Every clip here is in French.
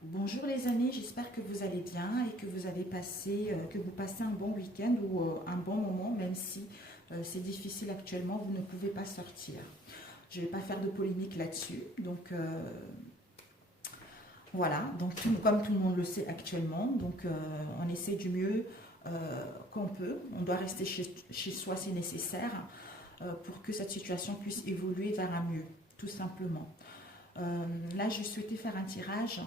Bonjour les amis, j'espère que vous allez bien et que vous passez un bon week-end ou un bon moment, même si c'est difficile actuellement, vous ne pouvez pas sortir. Je ne vais pas faire de polémique là-dessus. Donc voilà, comme tout le monde le sait actuellement, on essaie du mieux qu'on peut. On doit rester chez soi si nécessaire pour que cette situation puisse évoluer vers un mieux, tout simplement. Là, je souhaitais faire un tirage.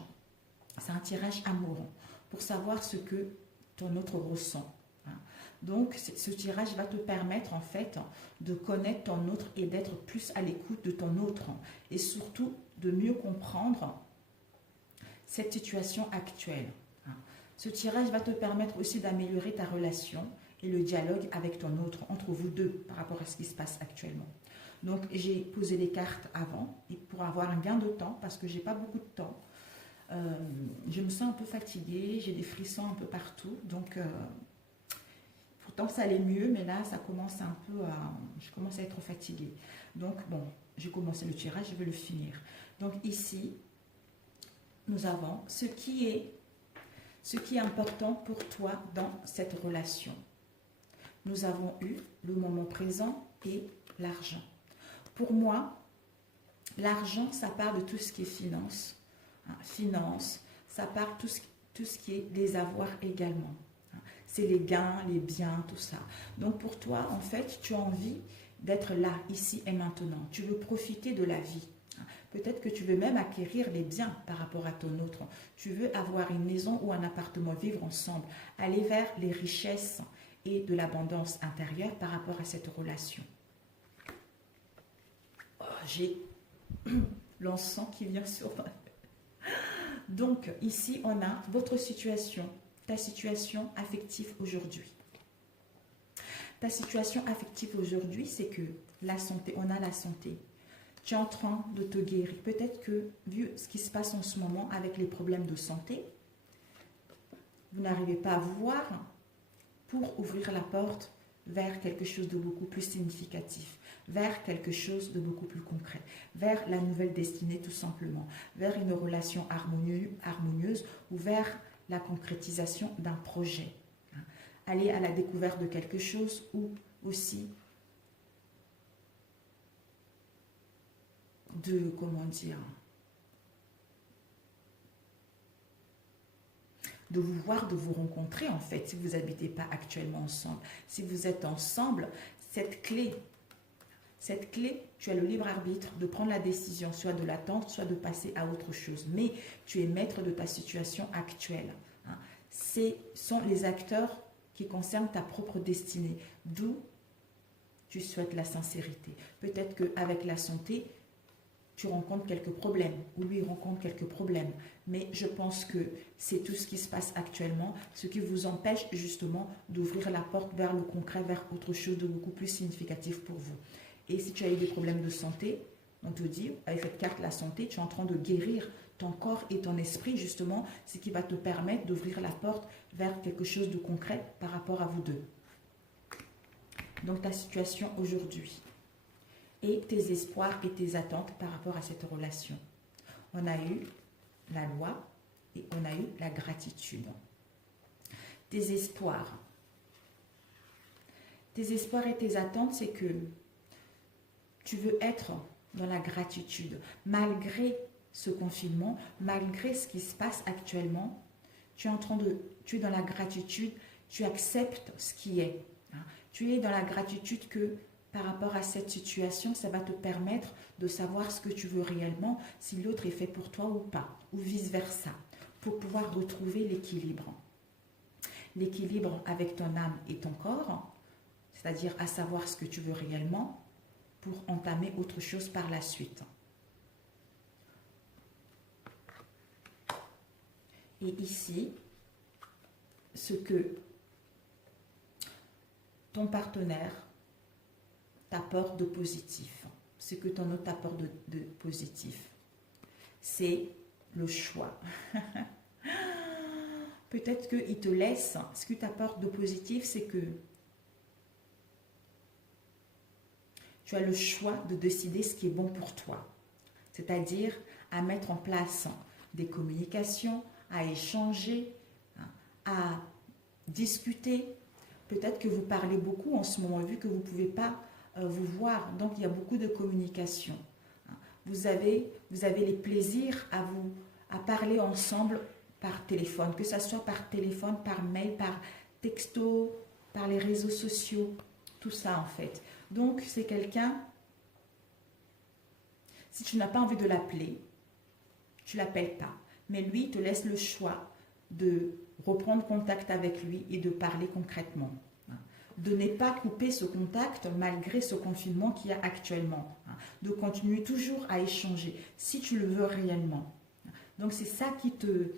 C'est un tirage amoureux pour savoir ce que ton autre ressent. Donc, ce tirage va te permettre en fait de connaître ton autre et d'être plus à l'écoute de ton autre et surtout de mieux comprendre cette situation actuelle. Ce tirage va te permettre aussi d'améliorer ta relation et le dialogue avec ton autre, entre vous deux, par rapport à ce qui se passe actuellement. Donc, j'ai posé les cartes avant et pour avoir un gain de temps parce que j'ai pas beaucoup de temps. Je me sens un peu fatiguée, j'ai des frissons un peu partout, pourtant ça allait mieux, mais là ça commence un peu à, je commence à être fatiguée. Donc bon, j'ai commencé le tirage, je vais le finir. Donc ici, nous avons ce qui est important pour toi dans cette relation. Nous avons eu le moment présent et l'argent. Pour moi, l'argent, ça part de tout ce qui est finance, ça part tout ce qui est les avoirs également. C'est les gains, les biens, tout ça. Donc pour toi, en fait, tu as envie d'être là, ici et maintenant. Tu veux profiter de la vie. Peut-être que tu veux même acquérir les biens par rapport à ton autre. Tu veux avoir une maison ou un appartement, vivre ensemble, aller vers les richesses et de l'abondance intérieure par rapport à cette relation. Oh, j'ai l'encens qui vient sur moi. Donc, ici, on a votre situation, ta situation affective aujourd'hui. Ta situation affective aujourd'hui, c'est que la santé, on a la santé. Tu es en train de te guérir. Peut-être que, vu ce qui se passe en ce moment avec les problèmes de santé, vous n'arrivez pas à vous voir pour ouvrir la porte vers quelque chose de beaucoup plus significatif, vers quelque chose de beaucoup plus concret, vers la nouvelle destinée tout simplement, vers une relation harmonieuse ou vers la concrétisation d'un projet. Aller à la découverte de quelque chose ou aussi de, comment dire, de vous voir, de vous rencontrer en fait, si vous n'habitez pas actuellement ensemble. Si vous êtes ensemble, cette clé, tu as le libre arbitre de prendre la décision, soit de l'attendre, soit de passer à autre chose. Mais tu es maître de ta situation actuelle. Ce sont les acteurs qui concernent ta propre destinée, d'où tu souhaites la sincérité. Peut-être qu'avec la santé, tu rencontres quelques problèmes, ou lui rencontre quelques problèmes. Mais je pense que c'est tout ce qui se passe actuellement, ce qui vous empêche justement d'ouvrir la porte vers le concret, vers autre chose de beaucoup plus significatif pour vous. Et si tu as eu des problèmes de santé, on te dit, avec cette carte la santé, tu es en train de guérir ton corps et ton esprit justement, ce qui va te permettre d'ouvrir la porte vers quelque chose de concret par rapport à vous deux. Donc ta situation aujourd'hui et tes espoirs et tes attentes par rapport à cette relation. On a eu la loi et on a eu la gratitude. Tes espoirs. Tes espoirs et tes attentes, c'est que tu veux être dans la gratitude. Malgré ce confinement, malgré ce qui se passe actuellement, tu es dans la gratitude, tu acceptes ce qui est. Tu es dans la gratitude que par rapport à cette situation, ça va te permettre de savoir ce que tu veux réellement, si l'autre est fait pour toi ou pas, ou vice-versa, pour pouvoir retrouver l'équilibre. L'équilibre avec ton âme et ton corps, c'est-à-dire à savoir ce que tu veux réellement, pour entamer autre chose par la suite. Et ici, ce que ton partenaire t'apporte de positif, ce que ton autre t'apporte de positif, c'est le choix. Peut-être qu'il te laisse, ce qu'il t'apporte de positif, c'est que tu as le choix de décider ce qui est bon pour toi. C'est-à-dire à mettre en place des communications, à échanger, hein, à discuter. Peut-être que vous parlez beaucoup en ce moment, vu que vous ne pouvez pas vous voir. Donc, il y a beaucoup de communication. Hein. Vous avez les plaisirs à parler ensemble par téléphone, que ce soit par téléphone, par mail, par texto, par les réseaux sociaux, tout ça en fait. Donc, c'est quelqu'un, si tu n'as pas envie de l'appeler, tu ne l'appelles pas. Mais lui, il te laisse le choix de reprendre contact avec lui et de parler concrètement. De ne pas couper ce contact malgré ce confinement qu'il y a actuellement. De continuer toujours à échanger si tu le veux réellement. Donc c'est ça qui te...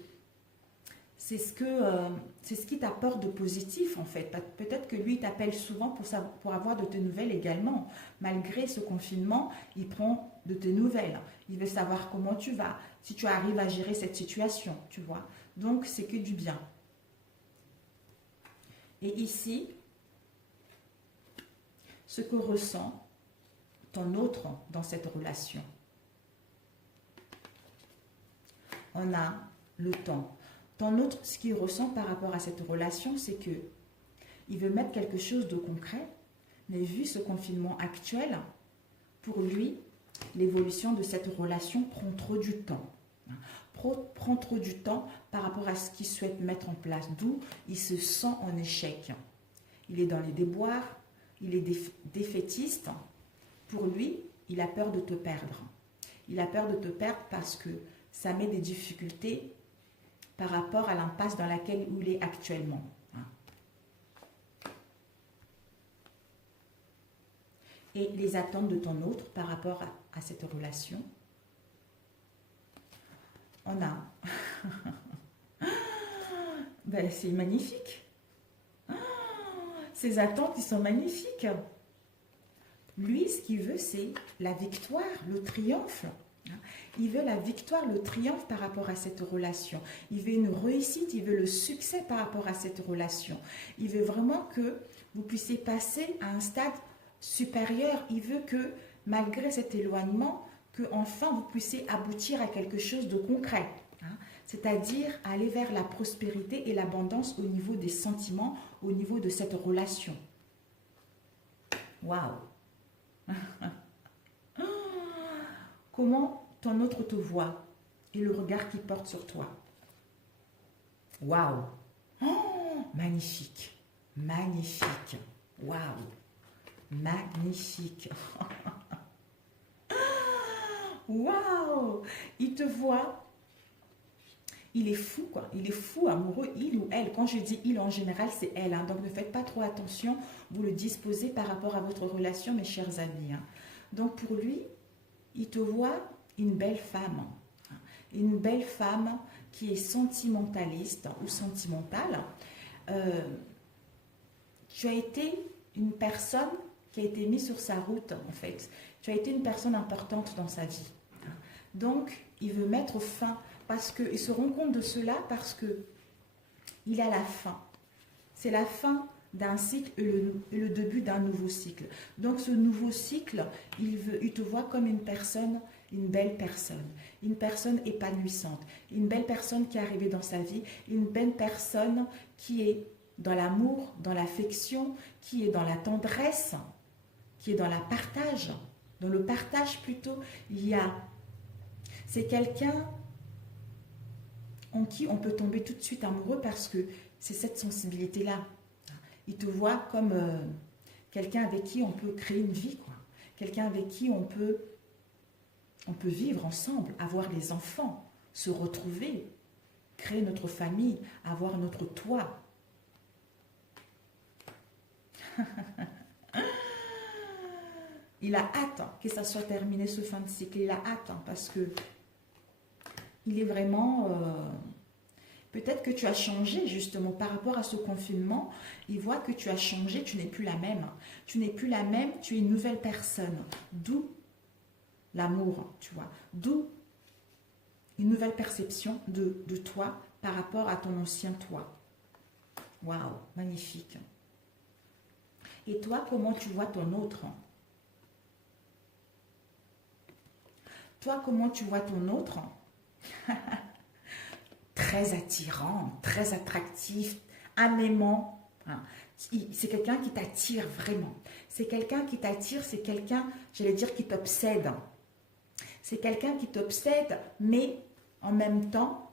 c'est ce qui t'apporte de positif en fait. Peut-être que lui t'appelle souvent pour avoir de tes nouvelles également. Malgré ce confinement, il prend de tes nouvelles. Il veut savoir comment tu vas, si tu arrives à gérer cette situation, tu vois. Donc c'est que du bien. Et ici, ce que ressent ton autre dans cette relation. On a le temps. Ton autre, ce qu'il ressent par rapport à cette relation, c'est que il veut mettre quelque chose de concret, mais vu ce confinement actuel, pour lui, l'évolution de cette relation prend trop du temps. Prend trop du temps par rapport à ce qu'il souhaite mettre en place, d'où il se sent en échec. Il est dans les déboires, il est défaitiste. Pour lui, il a peur de te perdre. Il a peur de te perdre parce que ça met des difficultés par rapport à l'impasse dans laquelle il est actuellement. Et les attentes de ton autre par rapport à cette relation. On a... ben, c'est magnifique. Ces attentes, ils sont magnifiques. Lui, ce qu'il veut, c'est la victoire, le triomphe. Il veut la victoire, le triomphe par rapport à cette relation. Il veut une réussite, il veut le succès par rapport à cette relation. Il veut vraiment que vous puissiez passer à un stade supérieur. Il veut que, malgré cet éloignement, que enfin vous puissiez aboutir à quelque chose de concret. C'est-à-dire aller vers la prospérité et l'abondance au niveau des sentiments, au niveau de cette relation. Waouh! Comment ton autre te voit et le regard qu'il porte sur toi. Waouh! Oh, magnifique! Magnifique! Waouh! Magnifique! Waouh! Il te voit. Il est fou, quoi. Il est fou, amoureux, il ou elle. Quand je dis il, en général, c'est elle. Hein. Donc, ne faites pas trop attention. Vous le disposez par rapport à votre relation, mes chers amis. Hein. Donc, pour lui, il te voit une belle femme. Une belle femme qui est sentimentaliste ou sentimentale. Tu as été une personne qui a été mise sur sa route, en fait. Tu as été une personne importante dans sa vie. Donc, il veut mettre fin... Parce qu'il se rend compte de cela parce qu'il a la fin. C'est la fin d'un cycle et le début d'un nouveau cycle. Donc ce nouveau cycle, il te voit comme une personne, une belle personne. Une personne épanouissante. Une belle personne qui est arrivée dans sa vie. Une belle personne qui est dans l'amour, dans l'affection, qui est dans la tendresse, qui est dans la partage. Dans le partage plutôt, c'est quelqu'un en qui on peut tomber tout de suite amoureux parce que c'est cette sensibilité-là. Il te voit comme quelqu'un avec qui on peut créer une vie, quoi. Quelqu'un avec qui on peut vivre ensemble, avoir des enfants, se retrouver, créer notre famille, avoir notre toit. Il a hâte que ça soit terminé ce fin de cycle. Il a hâte parce que il est vraiment... peut-être que tu as changé justement par rapport à ce confinement. Il voit que tu as changé, tu n'es plus la même. Tu n'es plus la même, tu es une nouvelle personne. D'où l'amour, tu vois. D'où une nouvelle perception de toi par rapport à ton ancien toi. Waouh, magnifique. Et toi, comment tu vois ton autre? Toi, comment tu vois ton autre? très attirant, très attractif, un aimant. Hein. C'est quelqu'un qui t'attire vraiment. C'est quelqu'un qui t'attire, c'est quelqu'un, j'allais dire, qui t'obsède. C'est quelqu'un qui t'obsède, mais en même temps,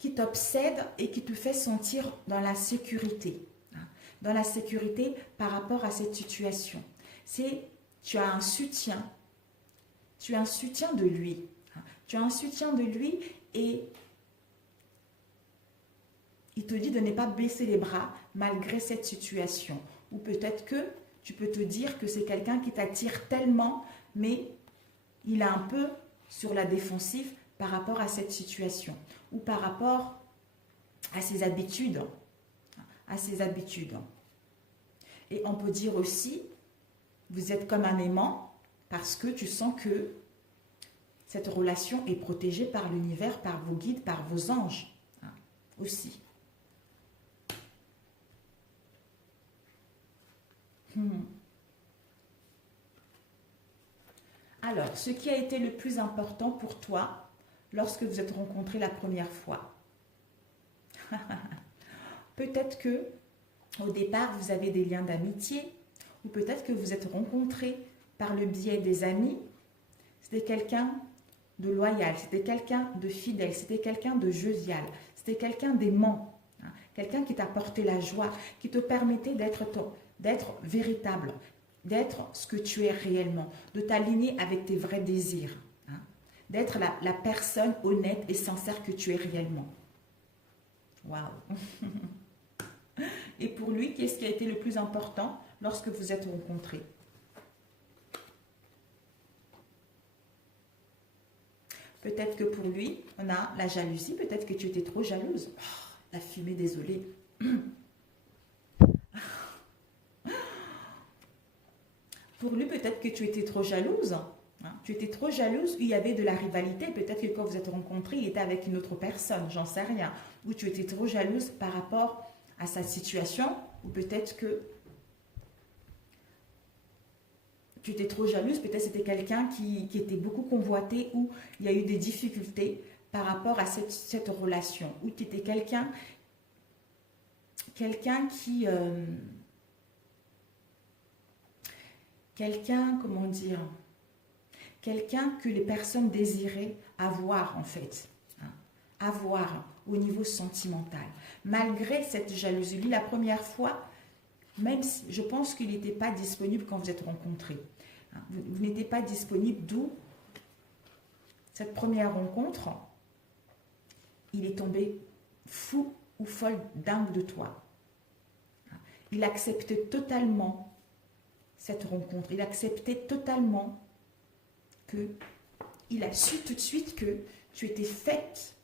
qui t'obsède et qui te fait sentir dans la sécurité. Hein. Dans la sécurité par rapport à cette situation. Tu as un soutien. Tu as un soutien de lui. Hein. Tu as un soutien de lui et il te dit de ne pas baisser les bras malgré cette situation. Ou peut-être que tu peux te dire que c'est quelqu'un qui t'attire tellement, mais il est un peu sur la défensive par rapport à cette situation. Ou par rapport à ses habitudes. À ses habitudes. Et on peut dire aussi, vous êtes comme un aimant parce que tu sens que cette relation est protégée par l'univers, par vos guides, par vos anges. Hein, aussi. Alors, ce qui a été le plus important pour toi lorsque vous êtes rencontrés la première fois. Peut-être que au départ, vous avez des liens d'amitié ou peut-être que vous êtes rencontrés par le biais des amis. C'était quelqu'un de loyal, c'était quelqu'un de fidèle, c'était quelqu'un de jovial, c'était quelqu'un d'aimant, hein, quelqu'un qui t'apportait la joie, qui te permettait d'être véritable, d'être ce que tu es réellement, de t'aligner avec tes vrais désirs, hein, d'être la personne honnête et sincère que tu es réellement. Waouh! Et pour lui, qu'est-ce qui a été le plus important lorsque vous êtes rencontrés? Peut-être que pour lui, on a la jalousie, peut-être que tu étais trop jalouse. Oh, la fumée, désolée. Pour lui, peut-être que tu étais trop jalouse. Hein. Tu étais trop jalouse, il y avait de la rivalité. Peut-être que quand vous êtes rencontrés, il était avec une autre personne, j'en sais rien. Ou tu étais trop jalouse par rapport à sa situation, ou peut-être que tu étais trop jalouse, peut-être c'était quelqu'un qui était beaucoup convoité, ou il y a eu des difficultés par rapport à cette relation, ou tu étais quelqu'un qui... comment dire, quelqu'un que les personnes désiraient avoir en fait, hein, avoir au niveau sentimental. Malgré cette jalousie, lui, la première fois, même si je pense qu'il n'était pas disponible quand vous êtes rencontrés. Hein, vous n'étiez pas disponible, d'où cette première rencontre, il est tombé fou ou folle dingue de toi. Hein, il acceptait totalement cette rencontre. Il acceptait totalement que, il a su tout de suite que tu étais faite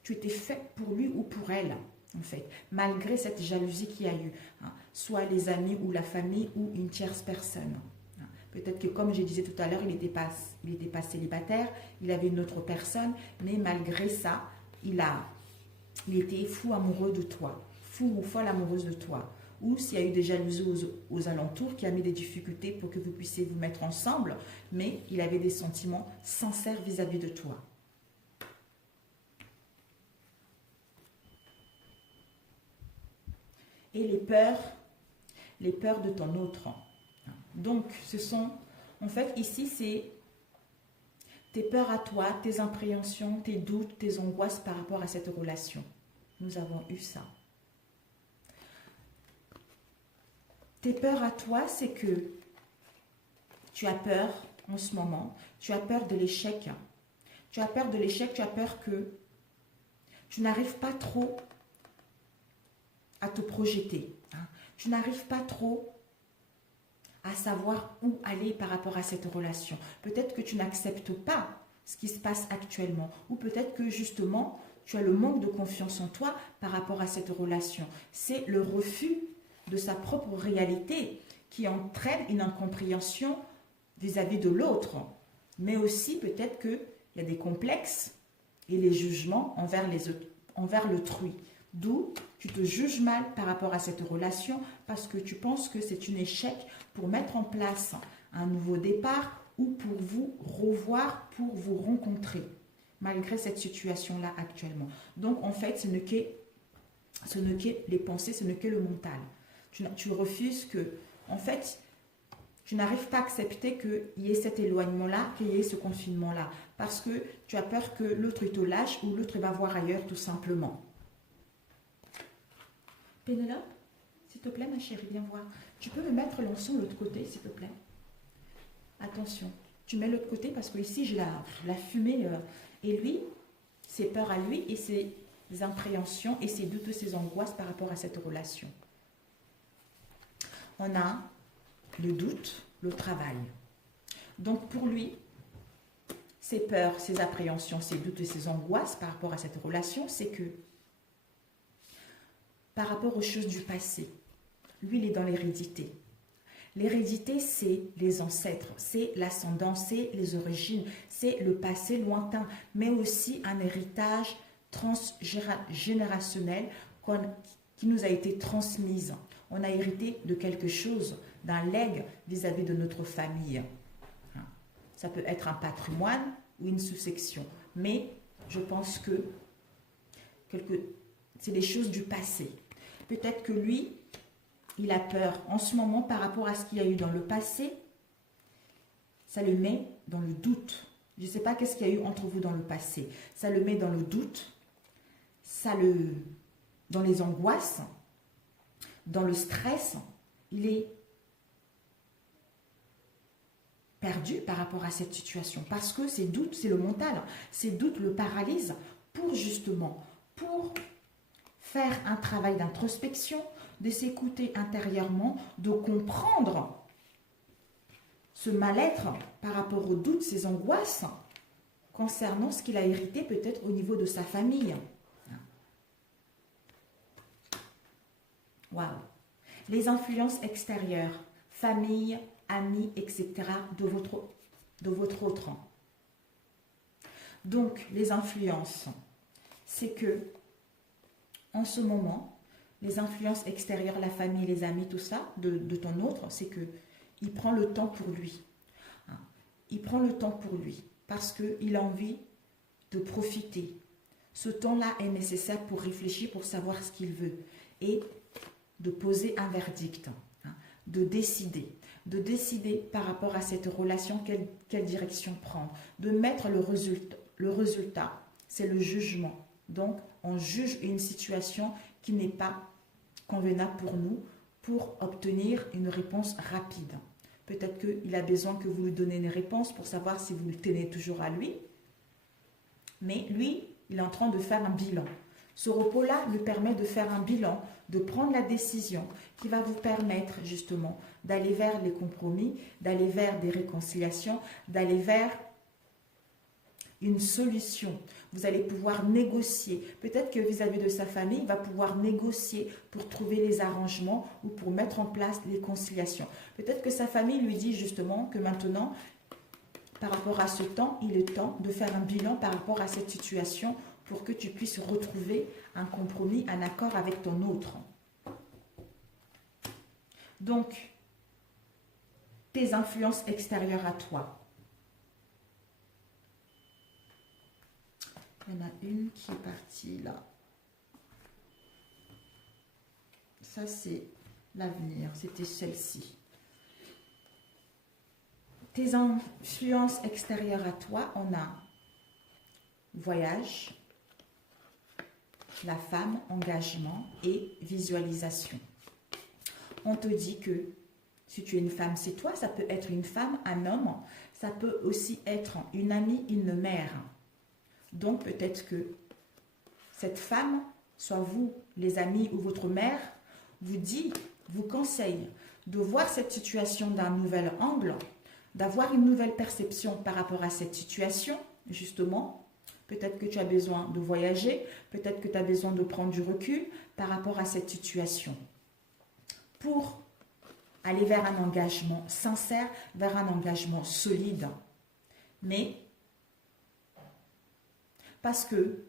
pour lui ou pour elle, en fait, malgré cette jalousie qu'il y a eu, hein, soit les amis ou la famille ou une tierce personne. Hein. Peut-être que, comme je disais tout à l'heure, il n'était pas célibataire, il avait une autre personne, mais malgré ça, il était fou amoureux de toi, fou ou folle amoureuse de toi. Ou s'il y a eu des jalousies aux alentours qui a mis des difficultés pour que vous puissiez vous mettre ensemble, mais il avait des sentiments sincères vis-à-vis de toi. Et les peurs de ton autre. Donc, ce sont, en fait, ici, c'est tes peurs à toi, tes appréhensions, tes doutes, tes angoisses par rapport à cette relation. Nous avons eu ça. Tes peurs à toi, c'est que tu as peur en ce moment, tu as peur de l'échec. Tu as peur de l'échec, tu as peur que tu n'arrives pas trop à te projeter. Hein. Tu n'arrives pas trop à savoir où aller par rapport à cette relation. Peut-être que tu n'acceptes pas ce qui se passe actuellement. Ou peut-être que justement, tu as le manque de confiance en toi par rapport à cette relation. C'est le refus de sa propre réalité qui entraîne une incompréhension vis-à-vis de l'autre. Mais aussi peut-être qu'il y a des complexes et les jugements envers l'autrui. D'où tu te juges mal par rapport à cette relation parce que tu penses que c'est un échec pour mettre en place un nouveau départ ou pour vous revoir, pour vous rencontrer. malgré cette situation-là actuellement. Donc, en fait, ce n'est que les pensées, ce n'est que le mental. Tu refuses que, en fait, tu n'arrives pas à accepter qu'il y ait cet éloignement-là, qu'il y ait ce confinement-là, parce que tu as peur que l'autre te lâche ou l'autre va voir ailleurs tout simplement. Pénélope, s'il te plaît, ma chérie, viens voir. Tu peux me mettre l'encens de l'autre côté, s'il te plaît? Attention, tu mets l'autre côté parce que ici j'ai la fumée et lui, ses peurs à lui et ses appréhensions et ses doutes, ses angoisses par rapport à cette relation. On a le doute, le travail. Donc pour lui, ses peurs, ses appréhensions, ses doutes et ses angoisses par rapport à cette relation, c'est que par rapport aux choses du passé, lui, il est dans l'hérédité. L'hérédité, c'est les ancêtres, c'est l'ascendant, c'est les origines, c'est le passé lointain, mais aussi un héritage transgénérationnel qui nous a été transmis. On a hérité de quelque chose, d'un legs vis-à-vis de notre famille. Ça peut être un patrimoine ou une succession, mais je pense que c'est des choses du passé. Peut-être que lui, il a peur en ce moment par rapport à ce qu'il y a eu dans le passé. Ça le met dans le doute. Je ne sais pas qu'est-ce qu'il y a eu entre vous dans le passé. Ça le met dans le doute, dans les angoisses, dans le stress. Il est perdu par rapport à cette situation parce que ces doutes, c'est le mental. Ces doutes le paralysent pour faire un travail d'introspection, de s'écouter intérieurement, de comprendre ce mal-être par rapport aux doutes, ces angoisses concernant ce qu'il a hérité peut-être au niveau de sa famille. Waouh! Les influences extérieures, famille, amis, etc. de votre autre. Donc, les influences, c'est que en ce moment, les influences extérieures, la famille, les amis, tout ça, de ton autre, c'est qu'il prend le temps pour lui. Il prend le temps pour lui parce qu'il a envie de profiter. Ce temps-là est nécessaire pour réfléchir, pour savoir ce qu'il veut et de poser un verdict, de décider par rapport à cette relation, quelle direction prendre, de mettre le résultat. Le résultat, c'est le jugement. Donc, on juge une situation qui n'est pas convenable pour nous pour obtenir une réponse rapide. Peut-être qu'il a besoin que vous lui donniez une réponse pour savoir si vous le tenez toujours à lui. Mais lui, il est en train de faire un bilan. Ce repos-là lui permet de faire un bilan, de prendre la décision qui va vous permettre justement d'aller vers les compromis, d'aller vers des réconciliations, d'aller vers une solution. Vous allez pouvoir négocier. Peut-être que vis-à-vis de sa famille, il va pouvoir négocier pour trouver les arrangements ou pour mettre en place les conciliations. Peut-être que sa famille lui dit justement que maintenant, par rapport à ce temps, il est temps de faire un bilan par rapport à cette situation pour que tu puisses retrouver un compromis, un accord avec ton autre. Donc, tes influences extérieures à toi. Il y en a une qui est partie là. Ça, c'est l'avenir. C'était celle-ci. Tes influences extérieures à toi, on a voyage, la femme, engagement et visualisation. On te dit que si tu es une femme, c'est toi. Ça peut être une femme, un homme. Ça peut aussi être une amie, une mère. Donc, peut-être que cette femme, soit vous, les amis ou votre mère, vous conseille de voir cette situation d'un nouvel angle, d'avoir une nouvelle perception par rapport à cette situation, justement. Peut-être que tu as besoin de voyager, peut-être que tu as besoin de prendre du recul par rapport à cette situation. Pour aller vers un engagement sincère, vers un engagement solide. Mais parce que,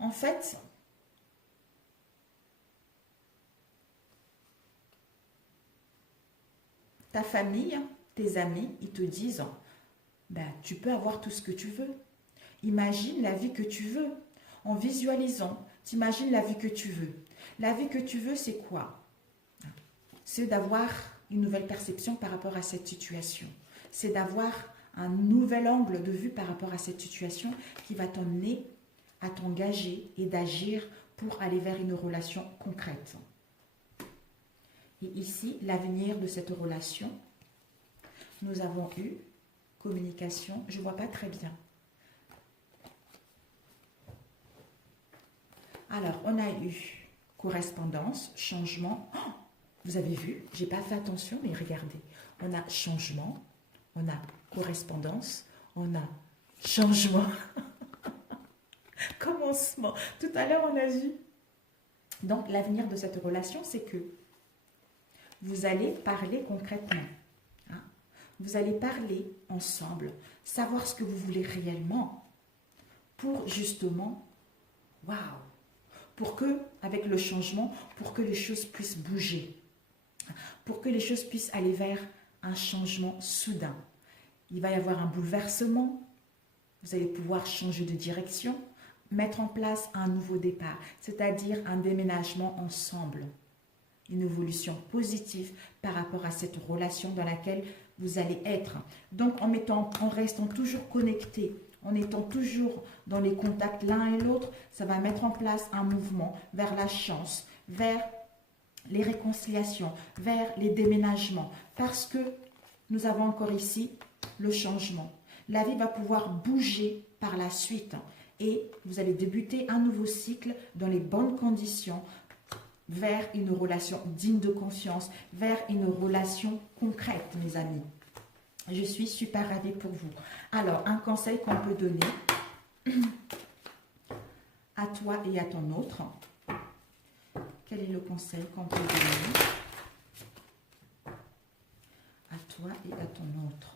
en fait, ta famille, tes amis, ils te disent ben, tu peux avoir tout ce que tu veux. Imagine la vie que tu veux. En visualisant, t'imagines la vie que tu veux. La vie que tu veux, c'est quoi? C'est d'avoir une nouvelle perception par rapport à cette situation. C'est d'avoir un nouvel angle de vue par rapport à cette situation qui va t'emmener à t'engager et d'agir pour aller vers une relation concrète. Et ici, l'avenir de cette relation, nous avons eu communication, je ne vois pas très bien. Alors, on a eu correspondance, changement. Oh, vous avez vu, je n'ai pas fait attention, mais regardez. On a changement, on a correspondance, on a changement. Commencement. Tout à l'heure, on a vu. Donc, l'avenir de cette relation, c'est que vous allez parler concrètement. Hein? Vous allez parler ensemble, savoir ce que vous voulez réellement pour justement, waouh, pour que, avec le changement, pour que les choses puissent bouger, pour que les choses puissent aller vers un changement soudain. Il va y avoir un bouleversement, vous allez pouvoir changer de direction, mettre en place un nouveau départ, c'est-à-dire un déménagement ensemble. Une évolution positive par rapport à cette relation dans laquelle vous allez être. Donc, en restant toujours connecté, en étant toujours dans les contacts l'un et l'autre, ça va mettre en place un mouvement vers la chance, vers les réconciliations, vers les déménagements, parce que nous avons encore ici le changement. La vie va pouvoir bouger par la suite et vous allez débuter un nouveau cycle dans les bonnes conditions, vers une relation digne de confiance, vers une relation concrète, mes amis. Je suis super ravie pour vous. Alors, un conseil qu'on peut donner à toi et à ton autre. Quel est le conseil qu'on peut donner à toi et à ton autre?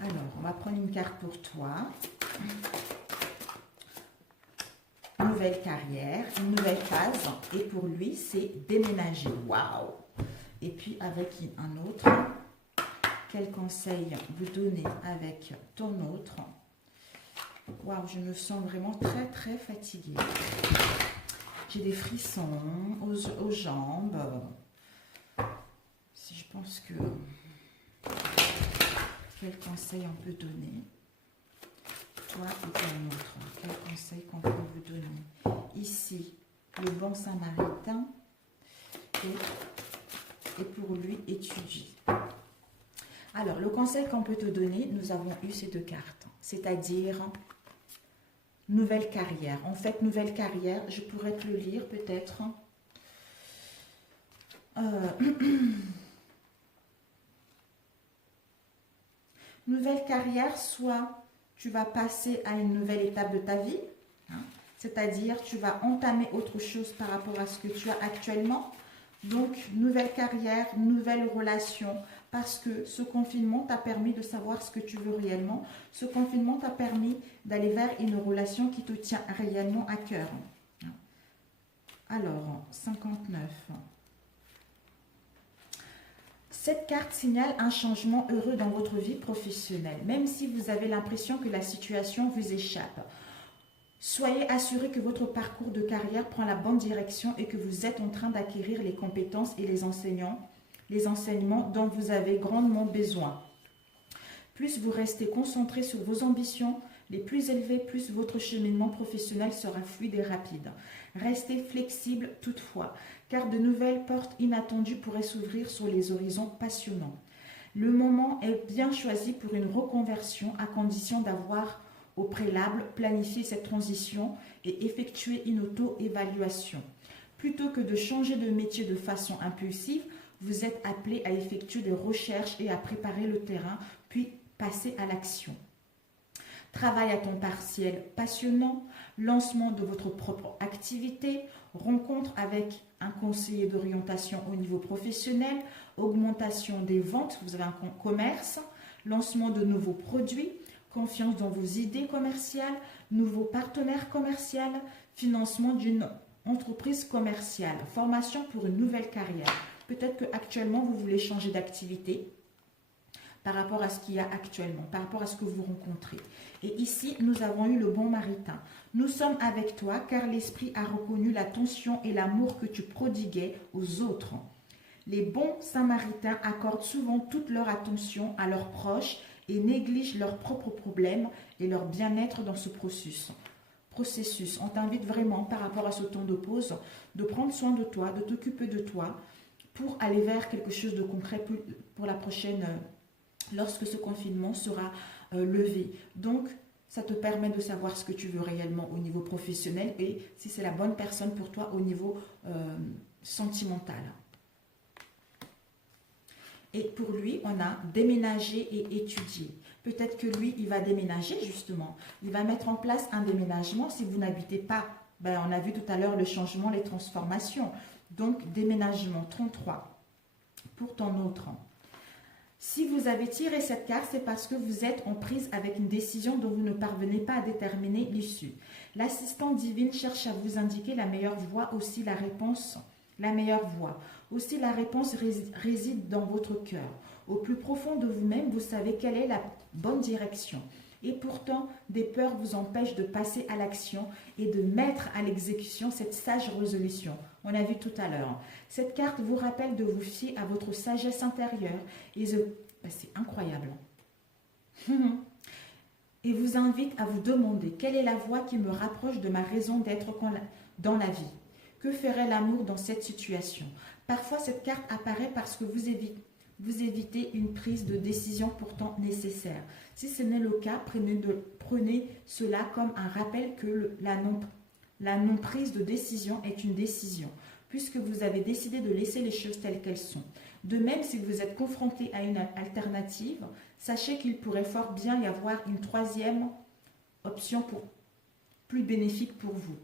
Alors, on va prendre une carte pour toi. Nouvelle carrière, une nouvelle phase. Et pour lui, c'est déménager. Waouh! Et puis, avec un autre, quel conseil vous donnez avec ton autre? Waouh, je me sens vraiment très, très fatiguée. J'ai des frissons aux jambes. Si je pense que... Quel conseil on peut donner? Toi et ton autre, quel conseil qu'on peut vous donner? Ici, le bon samaritain et pour lui étudie. Alors, le conseil qu'on peut te donner, nous avons eu ces deux cartes, c'est-à-dire nouvelle carrière. En fait, nouvelle carrière, je pourrais te le lire peut-être. Nouvelle carrière, soit tu vas passer à une nouvelle étape de ta vie, hein, c'est-à-dire tu vas entamer autre chose par rapport à ce que tu as actuellement. Donc, nouvelle carrière, nouvelle relation, parce que ce confinement t'a permis de savoir ce que tu veux réellement. Ce confinement t'a permis d'aller vers une relation qui te tient réellement à cœur. Alors, 59. Cette carte signale un changement heureux dans votre vie professionnelle, même si vous avez l'impression que la situation vous échappe. Soyez assuré que votre parcours de carrière prend la bonne direction et que vous êtes en train d'acquérir les compétences et les enseignements dont vous avez grandement besoin. Plus vous restez concentré sur vos ambitions les plus élevées, plus votre cheminement professionnel sera fluide et rapide. Restez flexible toutefois, car de nouvelles portes inattendues pourraient s'ouvrir sur les horizons passionnants. Le moment est bien choisi pour une reconversion à condition d'avoir au préalable planifié cette transition et effectuer une auto-évaluation. Plutôt que de changer de métier de façon impulsive, vous êtes appelé à effectuer des recherches et à préparer le terrain, puis passer à l'action. Travail à temps partiel passionnant, lancement de votre propre activité, rencontre avec un conseiller d'orientation au niveau professionnel, augmentation des ventes, vous avez un commerce, lancement de nouveaux produits, confiance dans vos idées commerciales, nouveaux partenaires commerciaux, financement d'une entreprise commerciale, formation pour une nouvelle carrière. Peut-être qu'actuellement, vous voulez changer d'activité, par rapport à ce qu'il y a actuellement, par rapport à ce que vous rencontrez. Et ici, nous avons eu le bon Samaritain. Nous sommes avec toi car l'Esprit a reconnu l'attention et l'amour que tu prodiguais aux autres. Les bons Samaritains accordent souvent toute leur attention à leurs proches et négligent leurs propres problèmes et leur bien-être dans ce processus. On t'invite vraiment par rapport à ce temps de pause de prendre soin de toi, de t'occuper de toi pour aller vers quelque chose de concret pour la prochaine, lorsque ce confinement sera levé. Donc, ça te permet de savoir ce que tu veux réellement au niveau professionnel et si c'est la bonne personne pour toi au niveau sentimental. Et pour lui, on a déménager et étudier. Peut-être que lui, il va déménager justement. Il va mettre en place un déménagement si vous n'habitez pas. Ben, on a vu tout à l'heure le changement, les transformations. Donc, déménagement, 33 pour ton autre. Si vous avez tiré cette carte, c'est parce que vous êtes en prise avec une décision dont vous ne parvenez pas à déterminer l'issue. L'assistante divine cherche à vous indiquer la meilleure voie, aussi la réponse. La meilleure voie. Aussi, la réponse réside dans votre cœur. Au plus profond de vous-même, vous savez quelle est la bonne direction. Et pourtant, des peurs vous empêchent de passer à l'action et de mettre à l'exécution cette sage résolution. On a vu tout à l'heure. Cette carte vous rappelle de vous fier à votre sagesse intérieure. Et c'est incroyable. Et vous invite à vous demander quelle est la voie qui me rapproche de ma raison d'être dans la vie. Que ferait l'amour dans cette situation? Parfois, cette carte apparaît parce que vous évitez une prise de décision pourtant nécessaire. Si ce n'est le cas, prenez cela comme un rappel que la non-prise de décision est une décision, puisque vous avez décidé de laisser les choses telles qu'elles sont. De même, si vous êtes confronté à une alternative, sachez qu'il pourrait fort bien y avoir une troisième option plus bénéfique pour vous.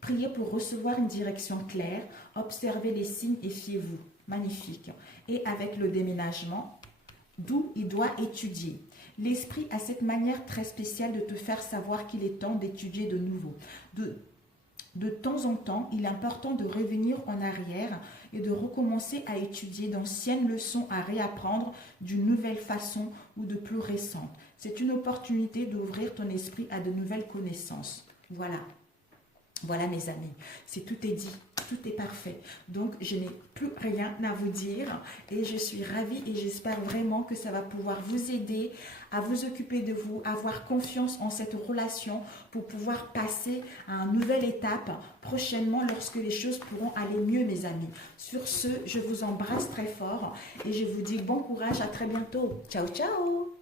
Priez pour recevoir une direction claire, observez les signes et fiez-vous. Magnifique. Et avec le déménagement, d'où il doit étudier. L'esprit a cette manière très spéciale de te faire savoir qu'il est temps d'étudier de nouveau. De temps en temps, il est important de revenir en arrière et de recommencer à étudier d'anciennes leçons à réapprendre d'une nouvelle façon ou de plus récente. C'est une opportunité d'ouvrir ton esprit à de nouvelles connaissances. Voilà. Voilà mes amis, tout est dit, tout est parfait. Donc je n'ai plus rien à vous dire et je suis ravie et j'espère vraiment que ça va pouvoir vous aider à vous occuper de vous, à avoir confiance en cette relation pour pouvoir passer à une nouvelle étape prochainement lorsque les choses pourront aller mieux mes amis. Sur ce, je vous embrasse très fort et je vous dis bon courage, à très bientôt. Ciao, ciao!